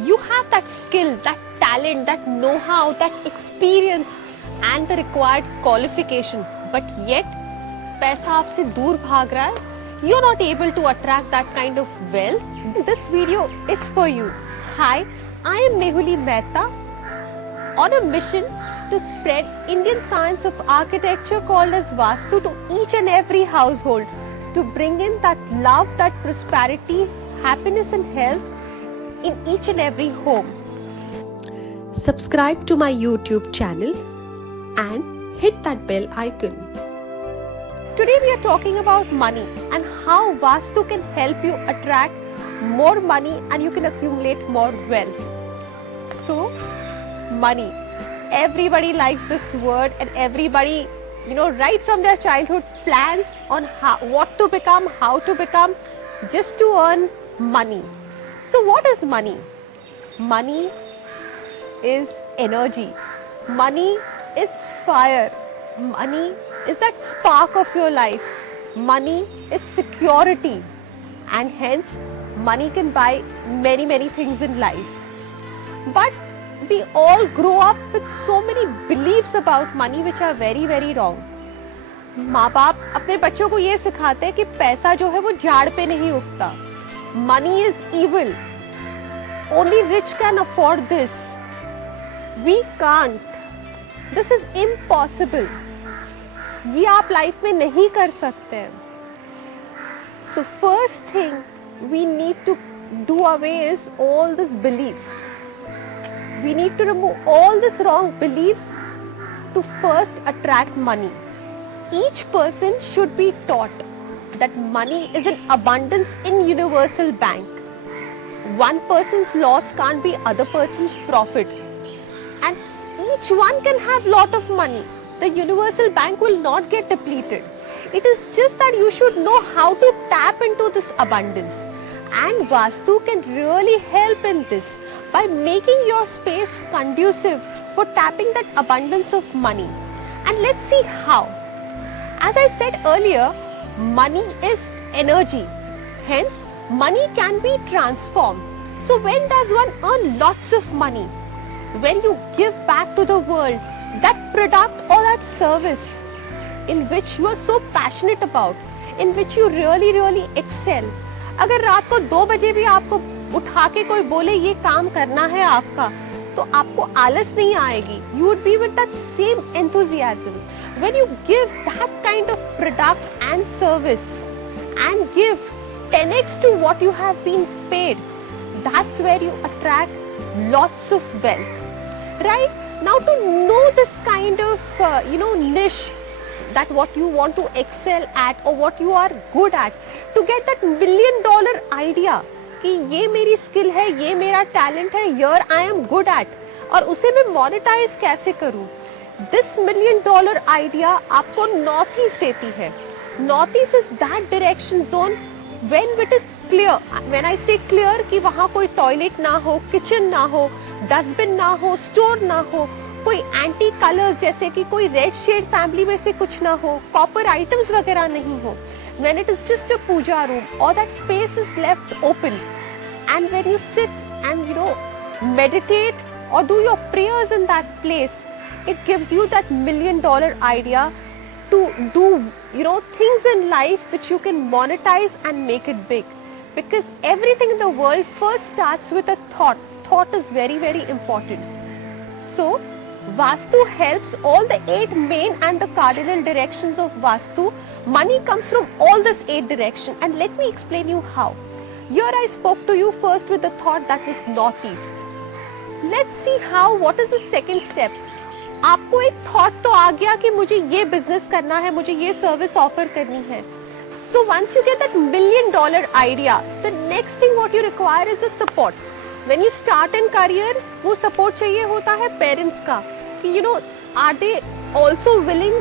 You have that skill, that talent, that know-how, that experience and the required qualification. But yet, पैसा आपसे दूर भाग रहा है. You're not able to attract that kind of wealth. This video is for you. Hi, I am Mehuli Mehta on a mission to spread Indian science of architecture called as Vastu to each and every household, to bring in that love, that prosperity, happiness and health in each and every home. Subscribe to my YouTube channel and hit that bell icon. Today we are talking about money and how Vastu can help you attract more money and you can accumulate more wealth. So, money. Everybody likes this word and everybody, right from their childhood plans on what to become, how to become, just to earn money. So what is money? Money is energy. Money is fire. Money is that spark of your life. Money is security. And hence, money can buy many, many things in life. But we all grow up with so many beliefs about money which are very, very wrong. माँ बाप अपने बच्चों को ये सिखाते हैं कि पैसा जो है वो झाड़ पे नहीं उगता. Money is evil. Only rich can afford this. We can't. This is impossible. ये आप लाइफ में नहीं कर सकते. So first thing we need to do away is all these beliefs. We need to remove all these wrong beliefs to first attract money. Each person should be taught that money is in abundance in universal bank. One person's loss can't be other person's profit. And each one can have lot of money. The universal bank will not get depleted. It is just that you should know how to tap into this abundance. And Vastu can really help in this by making your space conducive for tapping that abundance of money. And let's see how. As I said earlier, money is energy. Hence, money can be transformed. So when does one earn lots of money? When you give back to the world that product or that service in which you are so passionate about, in which you really, really excel. अगर रात को 2 बजे भी आपको उठा के कोई बोले ये काम करना है आपका, तो आपको आलस नहीं आएगी. You would be with that same enthusiasm. When you give that kind of product and service and give 10x to what you have been paid, that's where you attract lots of wealth. Right? Now to know this kind of, niche, that what you want to excel at or what you are good at, to get that $1 million idea कि ये मेरी skill है, ये मेरा talent है, here I am good at, और उसे मैं monetize कैसे करूँ? This $1 million idea आपको North East देती है. North East is that direction zone when it is clear. When I say clear कि वहाँ कोई toilet ना हो, kitchen ना हो, dustbin ना हो, store ना हो, कोई एंटी कलर्स जैसे कि कोई रेड शेड फैमिली में से कुछ ना हो, कॉपर आइटम्स वगैरह नहीं हो. When it is just a puja room or that space is left open, and when you sit and meditate or do your prayers in that place, it gives you that $1 million idea to do things in life which you can monetize and make it big. Because everything in the world first starts with a thought. Thought is very, very important. So Vastu helps all the 8 main and the cardinal directions of Vastu. Money comes from all these 8 directions, and let me explain you how. Here I spoke to you first with the thought that was northeast. Let's see how. What is the second step? आपको एक thought तो आ गया कि मुझे ये business करना है, मुझे ये service offer करनी है. So once you get that $1 million idea, the next thing what you require is the support. When you start in career, वो support चाहिए होता है parents का. कि are they also willing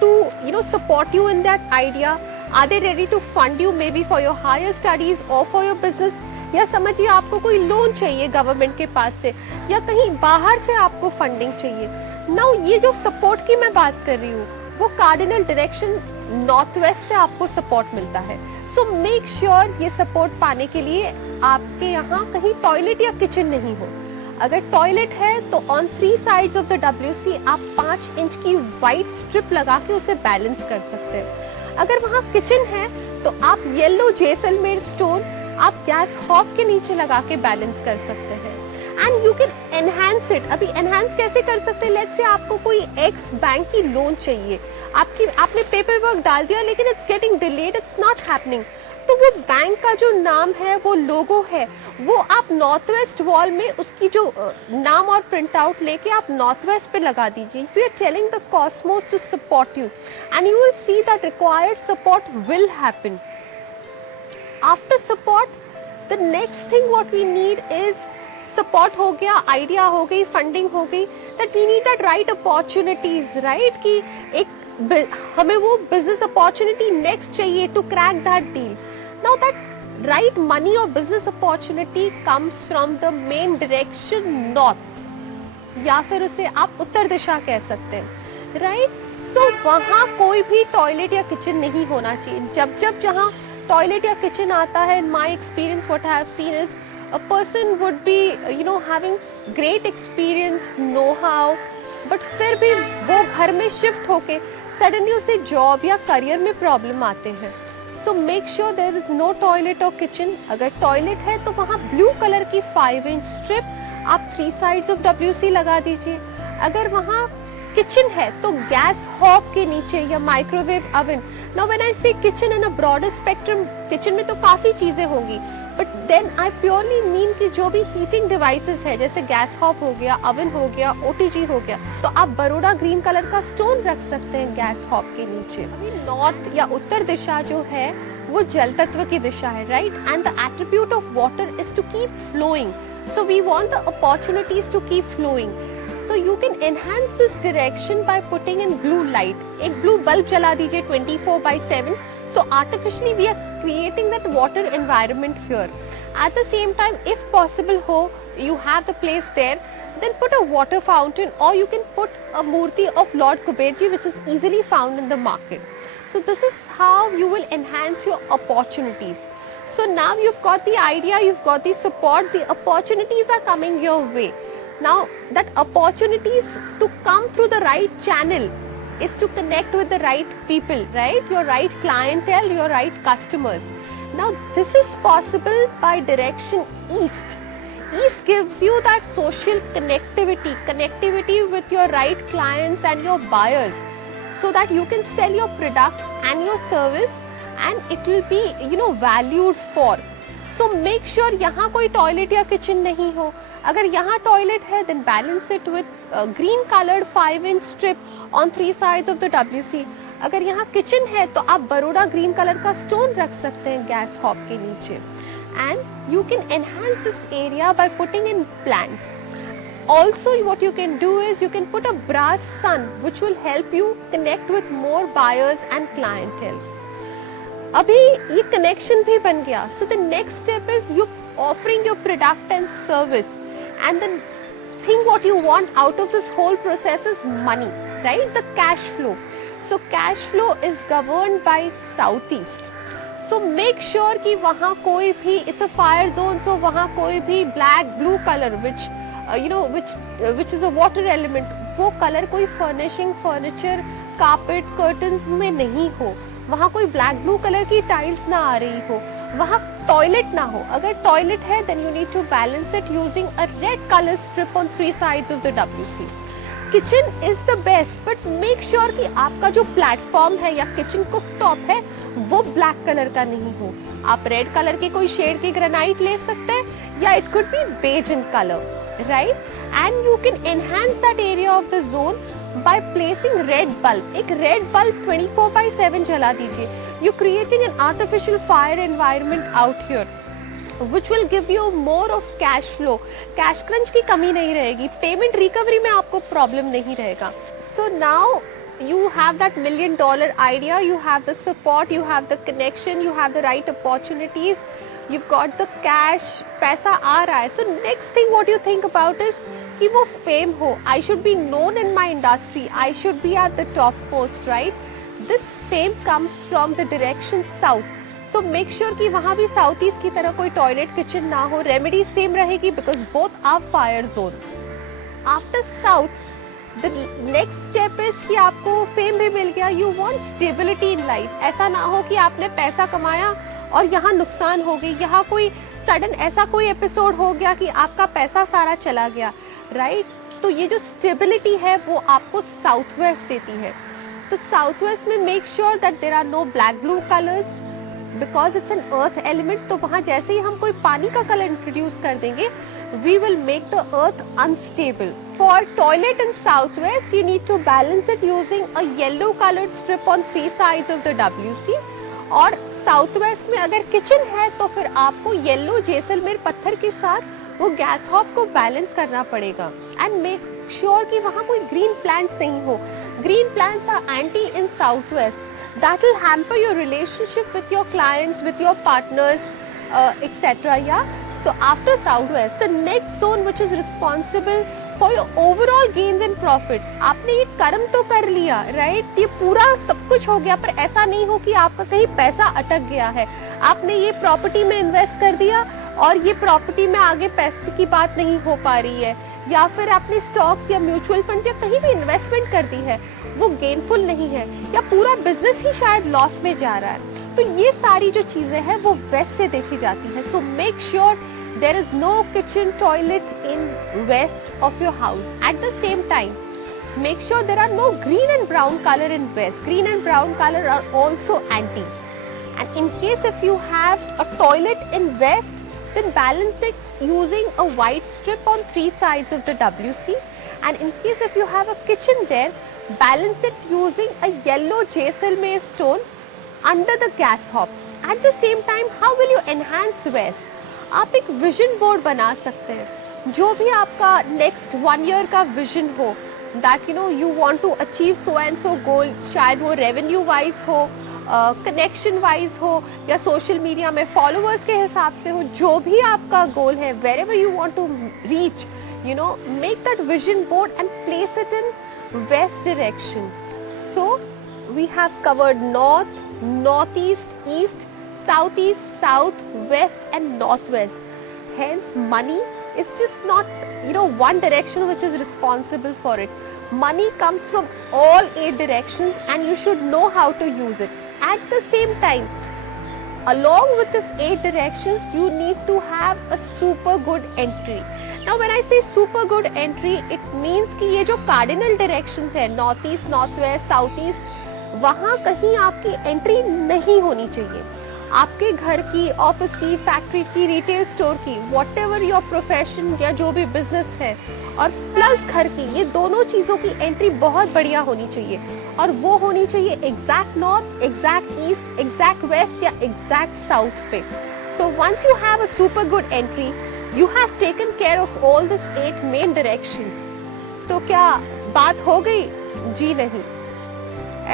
to support you in that idea? Are they ready to fund you maybe for your higher studies or for your business? या समझिए आपको कोई लोन चाहिए गवर्नमेंट के पास से, या कहीं बाहर से आपको फंडिंग चाहिए. नाउ ये जो सपोर्ट की मैं बात कर रही हूँ वो कार्डिनल डायरेक्शन नॉर्थ वेस्ट से आपको सपोर्ट मिलता है. सो मेक श्योर ये सपोर्ट पाने के लिए आपके यहाँ कहीं टॉयलेट या किचन नहीं हो। अगर टॉयलेट है तो ऑन 3 साइड्स ऑफ द WC आप 5 इंच की वाइट स्ट्रिप लगा के उसे बैलेंस कर सकते हैं। अगर वहाँ किचन है तो आप येलो जैसलमेर स्टोन आप गैस हॉब के नीचे लगा के बैलेंस कर सकते हैं। And you can enhance it. अभी एनहांस कैसे कर सकते हैं? लेट्स से आपको कोई एक्स बैंक की लोन चाहिए, आपने पेपर वर्क डाल दिया लेकिन it's getting delayed, it's not happening, तो वो बैंक का जो नाम है, वो लोगो है, वो आप नॉर्थ वेस्ट वॉल में उसकी जो नाम और प्रिंट आउट लेके आप नॉर्थ वेस्ट पे लगा दीजिए। We are telling the cosmos to support you and you will see that required support will happen. After support the next thing what we need is support हो गया, idea हो गई, funding हो गई, that we need that right opportunities, right, कि एक हमें वो बिजनेस अपॉर्चुनिटी नेक्स्ट चाहिए to crack that deal. Now that right money और business opportunity comes from the main direction north, या फिर उसे आप उत्तर दिशा कह सकते हैं, राइट। सो वहां कोई भी टॉयलेट या किचन नहीं होना चाहिए। जब जहां टॉयलेट या किचन आता है, in my experience what I have seen is a person would be having great experience, know how, but फिर भी वो घर में शिफ्ट होके सडनली उसे जॉब या करियर में प्रॉब्लम आते हैं। So make sure there is no toilet और किचन। अगर टॉयलेट है तो वहाँ ब्लू कलर की 5 इंच स्ट्रिप आप 3 साइड्स ऑफ WC लगा दीजिए। अगर वहाँ किचन है तो गैस हॉब के नीचे या microwave oven. Now when I say kitchen in a broader spectrum, kitchen में तो काफी चीजें होंगी, but then I purely mean कि जो भी हीटिंग डिवाइसेस है, जैसे गैस हॉब हो गया, ओवन हो गया, OTG हो गया, तो आप बरोडा ग्रीन कलर का स्टोन रख सकते हैं गैस हॉब के नीचे। अभी नॉर्थ या उत्तर दिशा जो है वो जल तत्व की दिशा है, right, and the attribute of water is to keep flowing, so we want the opportunities to keep flowing. So you can enhance this direction by putting in blue light. एक blue bulb जला दीजिए 24/7. So artificially we are creating that water environment here. At the same time, if possible ho, you have the place there, then put a water fountain, or you can put a murti of Lord Kuberji, which is easily found in the market. So this is how you will enhance your opportunities. So now you've got the idea, you've got the support, the opportunities are coming your way. Now that opportunities to come through the right channel is to connect with the right people, right, your right clientele, your right customers. Now this is possible by direction east. East gives you that social connectivity with your right clients and your buyers, so that you can sell your product and your service and it will be valued for. So make sure यहाँ कोई टॉयलेट या किचन नहीं हो। अगर यहाँ टॉयलेट है then balance it with green colored 5 inch strip on 3 sides of the WC. अगर यहाँ किचन है तो आप बरोडा ग्रीन कलर का स्टोन रख सकते हैं गैस हॉब के नीचे। And you can enhance this area by putting in plants. Also what you can do is you can put a brass sun which will help you connect with more buyers and clientele. अभी ये कनेक्शन भी बन गया। So the next step is you offering your product and service, and the thing what you want out of this whole process is money, right, the cash flow. So cash flow is governed by south east. So make sure कि वहाँ कोई भी, it's a fire zone, so वहाँ कोई भी black blue colour which is a water element, वो colour कोई furnishing, furniture, carpet, curtains में नहीं हो। वहाँ कोई ब्लैक ब्लू कलर की टाइल्स ना आ रही हो, वहाँ टॉयलेट ना हो। अगर टॉयलेट है then you need to balance it using a red color strip on 3 sides of the WC. Kitchen is the best, but make sure कि आपका जो प्लेटफॉर्म है या किचन कुकटॉप है वो ब्लैक कलर का नहीं हो। आप रेड कलर के कोई शेड की ग्रेनाइट ले सकते हैं, या it could be beige in colour, right, and you can enhance that area of the zone by placing red bulb. एक red bulb 24/7 जला दीजिए। You're creating an artificial fire environment out here, which will give you more of cash flow. Cash crunch की कमी नहीं रहेगी, payment recovery में आपको problem नहीं रहेगा। So now you have that $1 million idea, you have the support, you have the connection, you have the right opportunities, you've got the cash, पैसा आ रहा है। So next thing what you think about is कि वो फेम हो, I should be known in my industry, I should be at the top post, right. This fame comes from the direction south. So make sure कि वहां भी south east की तरह कोई toilet kitchen ना हो. रेमेडी सेम रहेगी because both are fire zone. After south the next step is कि आपको फेम भी मिल गया. You want stability in life. ऐसा ना हो कि आपने पैसा कमाया और यहाँ नुकसान हो गई, यहाँ कोई सडन ऐसा कोई एपिसोड हो गया कि आपका पैसा सारा चला गया, राइट? तो ये जो स्टेबिलिटी है वो आपको साउथ वेस्ट देती है. तो साउथ वेस्ट में make sure that there are no black blue colours because it's an earth element. तो वहां जैसे ही हम कोई पानी का कलर इंट्रोड्यूस कर देंगे, we will make the earth unstable. For toilet in southwest, you need to balance it using a yellow colored strip on 3 sides of the WC. और साउथवेस्ट में अगर किचन है तो फिर आपको येलो जैसलमेर पत्थर के साथ वो गैस हॉब को बैलेंस करना पड़ेगा. एंड मेक श्योर कि वहाँ कोई ग्रीन प्लांट्स नहीं हो. Green plants are anti in southwest. That will hamper your relationship with your clients, with your partners, etcetera. या so after southwest, the next zone which is responsible for your overall gains and profit. आपने ये कर्म तो कर लिया, राइट? ये पूरा सब कुछ हो गया, पर ऐसा नहीं हो कि आपका कहीं पैसा अटक गया है. आपने ये प्रॉपर्टी में इन्वेस्ट कर दिया और ये प्रॉपर्टी में आगे पैसे की बात नहीं हो पा रही है, या फिर आपने स्टॉक्स या म्यूचुअल फंड या कहीं भी इन्वेस्टमेंट कर दी है, वो गेनफुल नहीं है, या पूरा बिजनेस ही शायद लॉस में जा रहा है. तो ये सारी जो चीजें हैं वो वेस्ट से देखी जाती है. सो make sure there is no kitchen toilet in west of your house. At the same time, make sure there are no green and brown color in west. Green and brown color are also anti. And in case if you have a toilet in west, then balance it using a white strip on 3 sides of the WC. And in case if you have a kitchen there, balance it using a yellow Jaisalmer stone under the gas hob. At the same time, how will you enhance west? आप एक vision board बना सकते हैं. जो भी आपका next 1 year का vision हो, that you want to achieve so and so goal, शायद वो रेवेन्यू वाइज हो, कनेक्शन वाइज हो, या सोशल मीडिया में फॉलोअर्स के हिसाब से हो. जो भी आपका गोल है, wherever you want to reach, make that vision board and place it in west direction. So we have covered north, northeast, east, southeast, south, west and northwest. Hence money is just not one direction which is responsible for it. Money comes from all 8 directions and you should know how to use it. At the same time, along with this 8 directions, you need to have a super good entry. Now when I say super good entry, it means कि ये जो cardinal directions है, northeast, northwest, southeast, वहाँ कहीं आपकी एंट्री नहीं होनी चाहिए. आपके घर की, ऑफिस की, फैक्ट्री की, रिटेल स्टोर की, व्हाटएवर योर प्रोफेशन या जो भी बिजनेस है, और प्लस घर की, ये दोनों चीजों की एंट्री बहुत बढ़िया होनी चाहिए. और वो होनी चाहिए exact north, exact east, exact west या एग्जैक्ट साउथ पे. So once you have a super good entry, you have taken care of all this 8 main directions. तो क्या बात हो गई? जी नहीं.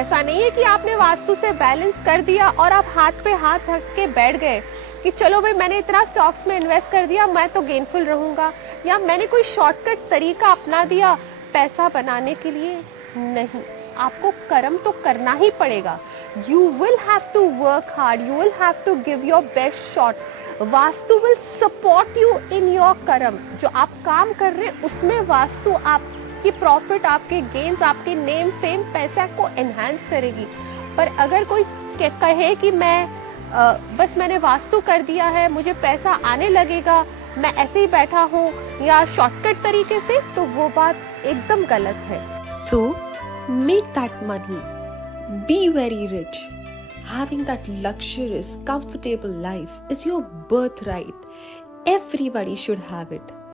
ऐसा नहीं है कि आपने वास्तु से बैलेंस कर दिया और आप हाथ पे हाथ रख के बैठ गए कि चलो भाई मैंने इतना स्टॉक्स में इन्वेस्ट कर दिया, मैं तो गेनफुल रहूंगा, या मैंने कोई शॉर्टकट तरीका अपना दिया पैसा बनाने के लिए. नहीं, आपको कर्म तो करना ही पड़ेगा. You will have to work hard, you will have to give your best shot. Vastu will support you in your karma. जो आप काम कर रहे हैं उसमें वास्तु आपकी प्रॉफिट, आपके गेन्स, आपके नेम, फेम, पैसा को एनहांस करेगी. पर अगर कोई कहे कि मैं बस मैंने वास्तु कर दिया है, मुझे पैसा आने लगेगा, मैं ऐसे ही बैठा हूँ, या शॉर्टकट तरीके से, तो वो बात एकदम गलत है. So, make that money. Be very rich. Having that luxurious, comfortable life is your birthright. Everybody should have it.